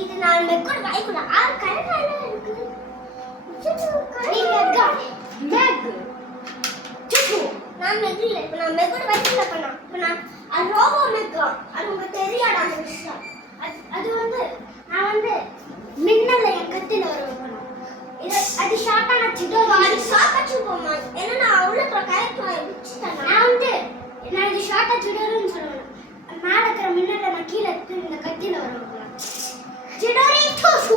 இது நான் மெக்கோட வாய்க்குள்ள ஆறு கலர்ல இருக்கு. நான் மெக்கில இப்ப நான் மெக்கோட வாய்க்குள்ள பண்ணா இப்ப நான் அது ரோபோ மெக்கா அது உங்களுக்கு தெரியாத அந்த விஷயம். அது வந்து நான் வந்து மின்னல்ல என் கத்தில வரணும். இது அது ஷார்ட்டா நான் சிடோ வாடி ஷார்ட்டா சும்மா ஏன்னா நான் அவ்வளவு கரெக்டா விச்சிட்டேன். நான் இது ஷார்ட்டா சிடோன்னு சொல்றேன். மேல இருக்கிற மின்னல்ல நான் கீழ இந்த கத்தில வரணும். சிடோரி டோஷு